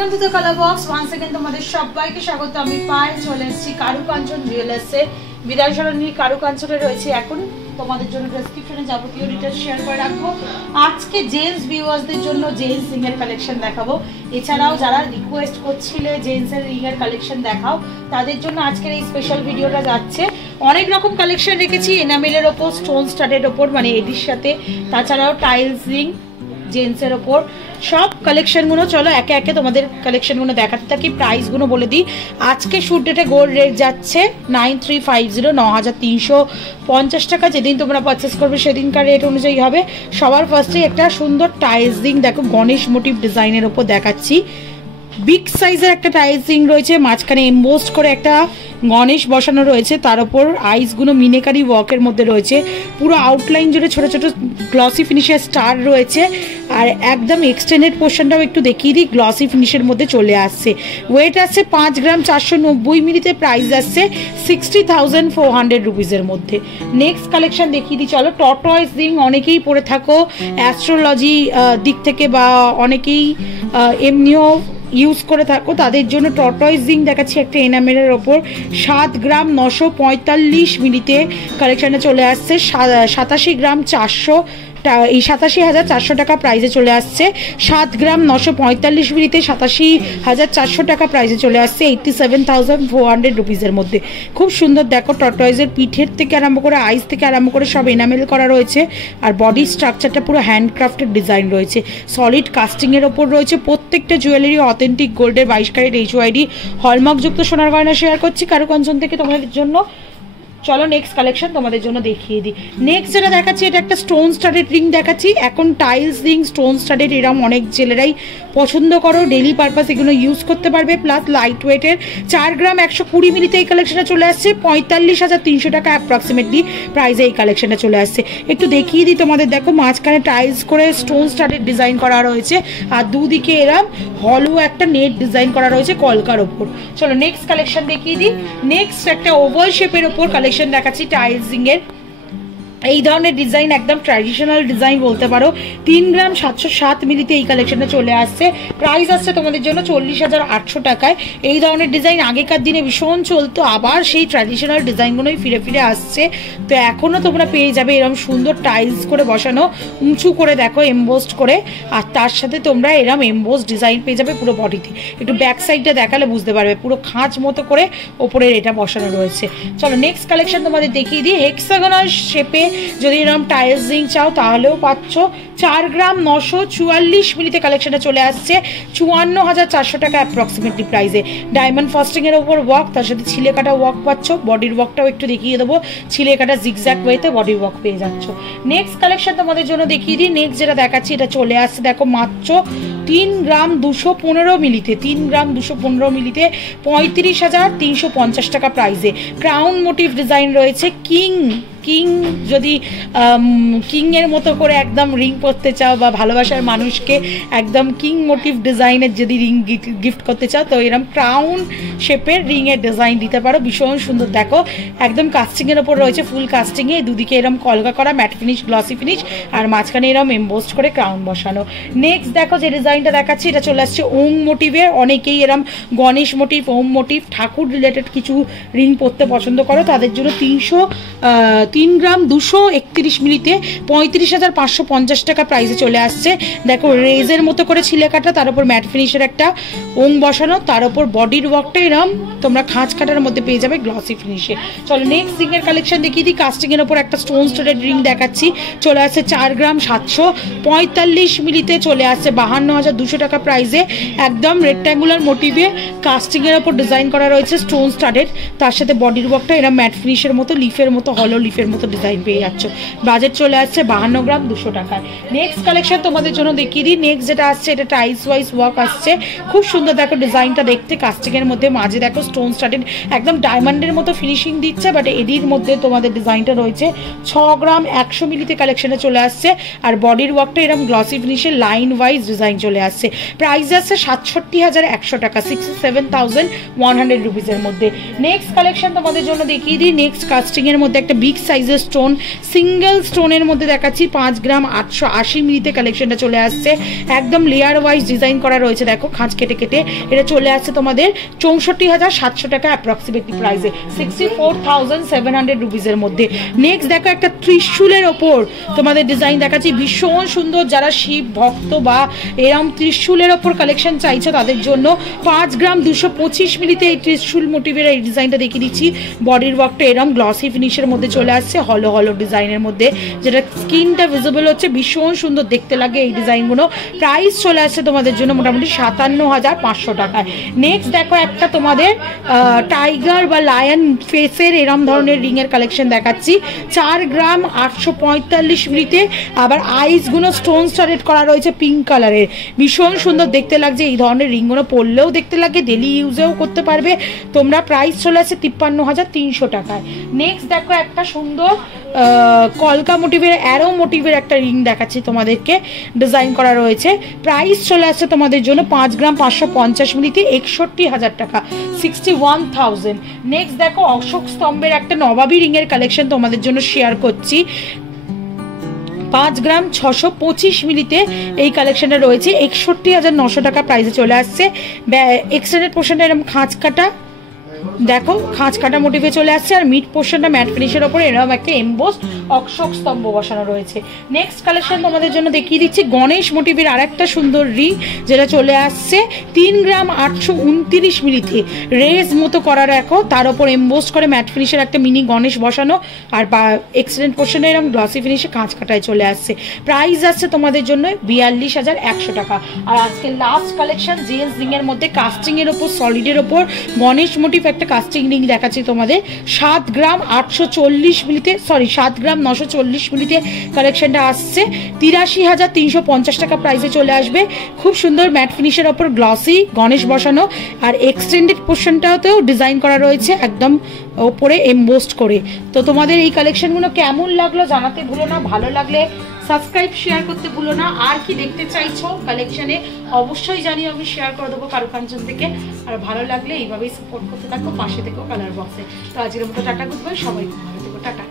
Welcome to the Color Box. Once again তোমাদের সবাইকে স্বাগত। আমি পায়েল চলে এসেছি কারুকাঞ্চন জুয়েলার্সে। বিদায় সরণির কারুকাঞ্চনে রয়েছে। এখন তোমাদের জন্য ডেসক্রিপশনে যাবতীয় ডিটেইলস শেয়ার করে রাখবো। আজকে জেন্টস ভিউয়ার্সদের জন্য জেন্টস রিংয়ের কালেকশন দেখাবো। এছাড়াও যারা রিকোয়েস্ট করছিলে জেন্টসের রিংয়ের কালেকশন দেখাও, তাদের জন্য আজকের এই স্পেশাল ভিডিওটা যাচ্ছে। অনেক রকম কালেকশন রেখেছি এনামেলের ওপর, স্টোন স্টাডের ওপর, মানে এটির সাথে, তাছাড়াও টাইলস রিং জেন্টসের ওপর সব কালেকশনগুলো। চলো একে একে তোমাদের কালেকশনগুলো দেখাতে থাকি, প্রাইসগুলো বলে দিই। আজকে শুট ডেটে গোল্ড রেট যাচ্ছে 9350, 9350 টাকা। যেদিন তোমরা পারচেস করবে সেদিনকার রেট অনুযায়ী হবে। সবার ফার্স্টে একটা সুন্দর টাইলস রিং দেখো, গণেশ মোটিভ ডিজাইনের ওপর দেখাচ্ছি। বিগ সাইজের একটা টাইলস রিং রয়েছে, মাঝখানে এমবোসড করে একটা গণেশ বসানো রয়েছে, তার উপর আইসগুলো মিনেকারি ওয়ার্কের মধ্যে রয়েছে। পুরো আউটলাইন জুড়ে ছোট ছোট গ্লসি ফিনিশের স্টার রয়েছে। আর একদম এক্সটেন্ডেড পোর্শনটাও একটু দেখিয়ে দিই, গ্লসি ফিনিশের মধ্যে চলে আসছে। ওয়েট আসছে 5 গ্রাম 490 মিলিতে। প্রাইস আসছে 60,400 রুপিসের মধ্যে। নেক্সট কালেকশন দেখিয়ে দিই চলো। টর্টয়েস রিং অনেকেই পরে থাকো অ্যাস্ট্রোলজি দিক থেকে, বা অনেকেই এমনিও ইউজ করে থাকো, তাদের জন্য টর্টয়েস রিং দেখাচ্ছি একটা এনামেলের ওপর। 7 গ্রাম 945 মিলিতে কালেকশানে চলে আসছে। 87 গ্রাম 400, এই 87,400 টাকা প্রাইসে চলে আসছে। 7 গ্রাম 945 মিলিতে 87,400 টাকা প্রাইসে চলে আসছে। 87,400 রুপিসের মধ্যে। খুব সুন্দর দেখো, টর্টয়েসের পিঠের থেকে আরম্ভ করে আইস থেকে আরম্ভ করে সব এনামেল করা রয়েছে। আর বডি স্ট্রাকচারটা পুরো হ্যান্ডক্রাফটেড ডিজাইন রয়েছে, সলিড কাস্টিংয়ের ওপর রয়েছে। প্রত্যেকটা জুয়েলারি অথেন্টিক গোল্ডের 22 ক্যারেট HYD হলমার্কযুক্ত সোনার গয়না শেয়ার করছি কারুকাঞ্চন থেকে তোমাদের জন্য। চলো নেক্সট কালেকশন তোমাদের জন্য দেখিয়ে দিই। নেক্সট যেটা দেখাচ্ছি, এটা একটা স্টোন স্টাডেড রিং দেখাচ্ছি। এখন টাইলস রিং স্টোন স্টাডেড এরকম অনেক জেলেরাই পছন্দ করো, ডেলি পারপাস এগুলো ইউজ করতে পারবে। প্লাস লাইট ওয়েটের 4 গ্রাম 120 মিলিতে এই কালেকশনটা চলে আসছে। 45,300 টাকা অ্যাপ্রক্সিমেটলি প্রাইসে এই কালেকশনটা চলে আসছে। একটু দেখিয়ে দিই তোমাদের, দেখো মাঝখানে টাইলস করে স্টোন স্টাডেড ডিজাইন করা রয়েছে, আর দুদিকে এরম হলো একটা নেট ডিজাইন করা রয়েছে কলকার ওপর। চলো নেক্সট কালেকশন দেখিয়ে দিই। নেক্সট একটা ওভাল শেপের ওপর কালেকশন দেখাচ্ছি টাইলস রিংয়ের। এই ধরনের ডিজাইন একদম ট্র্যাডিশনাল ডিজাইন বলতে পারো। 3 গ্রাম 707 মিলিতে এই কালেকশনটা চলে আসছে। প্রাইস আসছে তোমাদের জন্য 40,800 টাকায়। এই ধরনের ডিজাইন আগেকার দিনে ভীষণ চলতো, আবার সেই ট্র্যাডিশনাল ডিজাইনগুলোই ফিরে ফিরে আসছে। তো এখনও তোমরা পেয়ে যাবে এরকম সুন্দর টাইলস করে বসানো, উঁচু করে দেখো এমবোসড করে। আর তার সাথে তোমরা এরকম এমবোসড ডিজাইন পেয়ে যাবে পুরো বডিতে। একটু ব্যাক সাইডটা দেখালে বুঝতে পারবে, পুরো খাঁজ মতো করে ওপরের এটা বসানো রয়েছে। চলো নেক্সট কালেকশন তোমাদের দেখিয়ে দিই। হেক্সাগোনাল শেপে যদি এরকম টাইলস রিং চাও তাহলেও পাচ্ছ। 4 গ্রাম 944 মিলিতে কালেকশনটা চলে আসছে। 54,400 টাকা অ্যাপ্রক্সিমেটলি প্রাইসে। ডায়মন্ড ফাস্টিং এর ওপর ওয়ার্ক, তার সাথে ছিলে কাটা ওয়ার্ক পাচ্ছ। বডির ওয়ার্কটাও একটু দেখিয়ে দেবো, ছিলে কাটা জিগজ্যাগ ওয়েতে বডির ওয়ার্ক পেয়ে যাচ্ছ। নেক্সট কালেকশন তোমাদের জন্য দেখিয়ে দিই। নেক্সট যেটা দেখাচ্ছি, এটা চলে আসছে দেখো মাত্র 3 গ্রাম 215 মিলিতে। 3 গ্রাম 215 মিলিতে 35,350 টাকা প্রাইসে। ক্রাউন মোটিভ ডিজাইন রয়েছে। কিং যদি কিংয়ের মতো করে একদম রিং পরতে চাও, বা ভালোবাসার মানুষকে একদম কিং মোটিভ ডিজাইনের যদি রিং গিফট করতে চাও, তো এরকম ক্রাউন শেপের রিংয়ের ডিজাইন দিতে পারো। ভীষণ সুন্দর দেখো, একদম কাস্টিংয়ের ওপর রয়েছে, ফুল কাস্টিংয়ে। দুদিকে এরকম কলকা করা ম্যাট ফিনিশ, গ্লসি ফিনিশ, আর মাঝখানে এরকম এমবোসড করে ক্রাউন বসানো। নেক্সট দেখো যে ডিজাইনটা দেখাচ্ছি, এটা চলে আসছে ওম মোটিভের। অনেকেই এরম গণেশ মোটিভ, ওম মোটিভ, ঠাকুর রিলেটেড কিছু রিং পরতে পছন্দ করো, তাদের জন্য 3 গ্রাম 231 মিলিতে 35,550 টাকা প্রাইসে চলে আসছে। দেখো রেজের মতো করে ছিলে কাটা, তার উপর ম্যাট ফিনিশের একটা ওং বসানো, তার উপর বডির ওয়ার্কটা এরম তোমরা খাঁজ কাটার মধ্যে পেয়ে যাবে গ্লসি ফিনিশে। চলো নেক্সট রিংয়ের কালেকশন দেখিয়ে দিই। কাস্টিংয়ের ওপর একটা স্টোন স্টাডেড রিং দেখাচ্ছি, চলে আসছে 4 গ্রাম 745 মিলিতে চলে আসছে 52,200 টাকা প্রাইসে। একদম রেক্ট্যাঙ্গুলার মোটিভে কাস্টিংয়ের ওপর ডিজাইন করা রয়েছে স্টোন স্টাডেড, তার সাথে বডির ওয়ার্কটা এরম ম্যাট ফিনিশের মতো, লিফের মতো, হলো লিফের মতো ডিজাইন পেয়ে যাচ্ছ। বাজেট চলে আসছে 52 গ্রাম 200 টাকায়। নেক্সট কালেকশন তোমাদের জন্য দেখিয়ে দিই। নেক্সট যেটা আসছে, এটা টাইলস ওয়াইজ ওয়ার্ক আসছে। খুব সুন্দর দেখো ডিজাইনটা দেখতে, কাস্টিংয়ের মধ্যে, মাঝে দেখো স্টোন স্টাডেড একদম ডায়মন্ডের মতো ফিনিশিং দিচ্ছে, বাট এডির মধ্যে তোমাদের ডিজাইনটা রয়েছে। 6 গ্রাম 100 মিলিতে কালেকশনে চলে আসছে। আর বডির ওয়ার্কটা এরকম গ্লসি ফিনিশে লাইন ওয়াইজ ডিজাইন চলে আসছে। প্রাইস আসছে 67,100 টাকা, 67,100 রুপিসের মধ্যে। নেক্সট কালেকশন তোমাদের জন্য দেখিয়ে দিই। নেক্সট কাস্টিংয়ের মধ্যে একটা বিগ সাইজের স্টোন, সিঙ্গেল স্টোনের মধ্যে দেখাচ্ছি 5 গ্রাম 880 মিলিতে কালেকশনটা চলে আসছে, একদম লেয়ার ওয়াইজ ডিজাইন করা রয়েছে। দেখো খাঁজ কেটে কেটে এটা চলে আসছে তোমাদের 64,700 টাকা অ্যাপ্রক্সিমেটলি প্রাইসে, 64,700 রুপিসের মধ্যে। নেক্সট দেখো একটা ত্রিশূলের ওপর তোমাদের ডিজাইন দেখাচ্ছি, ভীষণ সুন্দর। যারা শিব ভক্ত বা এরম ত্রিশূলের ওপর কালেকশন চাইছো তাদের জন্য 5 গ্রাম 225 মিলিতে এই ত্রিশূল মোটিভের এই ডিজাইনটা দেখিয়ে দিচ্ছি। বডির ওয়ার্কটা এরম গ্লসি ফিনিশের মধ্যে চলে আসছে, হলো হলো ডিজাইনের মধ্যে, যেটা স্কিনটা ভিজিবল হচ্ছে, ভীষণ সুন্দর দেখতে লাগে এই ডিজাইনগুলো। প্রাইস চলে আসছে তোমাদের জন্য মোটামুটি 57,500 টাকায়। নেক্সট দেখো একটা তোমাদের টাইগার বা লায়ন ফেসের এরম ধরনের রিংয়ের কালেকশন দেখাচ্ছি, 4 গ্রাম 845 মিলিতে। আবার আইসগুলো স্টোন স্টারেট করা রয়েছে পিঙ্ক কালারের, ভীষণ সুন্দর দেখতে লাগছে। এই ধরনের রিংগুলো পরলেও দেখতে লাগে, ডেলি ইউজেও করতে পারবে তোমরা। প্রাইস চলে আসছে 53,300 টাকায়। নেক্সট দেখো একটা সুন্দর কলকা মোটিভের অ্যারো মোটিভের একটা রিং দেখাচ্ছি তোমাদেরকে, ডিজাইন করা রয়েছে। প্রাইস চলে আসছে তোমাদের জন্য 5 গ্রাম 550 মিলিতে 61,000 টাকা, 61,000। নেক্সট দেখো অশোক স্তম্ভের একটা নবাবী রিংয়ের কালেকশন তোমাদের জন্য শেয়ার করছি, 5 গ্রাম 625 মিলিতে এই কালেকশনটা রয়েছে, 61,900 টাকা প্রাইসে চলে আসছে। এক্সটেন্ডেড পোর্শনটা এরকম খাঁজ কাটা, দেখো খাঁজ কাটা মোটিভে চলে আসছে, আর মিড পোর্শনটা ম্যাট ফিনিশের ওপরে এরকম একটা এমবোস অশোক স্তম্ভ বসানো রয়েছে। নেক্সট কালেকশন তোমাদের জন্য দেখিয়ে দিচ্ছি গণেশ মোটিভের আর একটা সুন্দর রিং, যেটা চলে আসছে 3 গ্রাম 829 মিলিতে, রেজ মতো করা রাখো, তার ওপর এমবোস করে ম্যাট ফিনিশের একটা মিনি গণেশ বসানো, আর এক্সটেন্ড পোর্শনে এরকম গ্লসি ফিনিশে কাঁচ কাটায় চলে আসছে। প্রাইস আসছে তোমাদের জন্য 42,100 টাকা। আর আজকে লাস্ট কালেকশন জেন্টস রিং এর মধ্যে কাস্টিং এর ওপর সলিডের ওপর গণেশ মোটিভ একটা কাস্টিং রিং দেখাচ্ছি তোমাদের, 7 গ্রাম 840 মিলিতে, সরি 7 গ্রাম 940 মিলিতে কালেকশনটা আসছে, 83,350 টাকা প্রাইসে চলে আসবে। খুব সুন্দর ম্যাট ফিনিশের ওপর গ্লসি গণেশ বসানো, আর এক্সটেন্ডেড পোর্শনটাতেও ডিজাইন করা রয়েছে একদম ওপরে এমবোস্ট করে। তো তোমাদের এই কালেকশনগুলো কেমন লাগলো জানাতে ভুলো না, ভালো লাগলে সাবস্ক্রাইব শেয়ার করতে ভুলো না। আর কি দেখতে চাইছো কালেকশনে অবশ্যই জানিও, আমি শেয়ার করে দেবো কারুকাঞ্চন থেকে। আর ভালো লাগলে এইভাবেই সাপোর্ট করতে থাকো, পাশে থেকো কালার বক্সে। তো আজকের মতো টাটা, গুড বাই, সবাই ভালো থেকো, টাটা।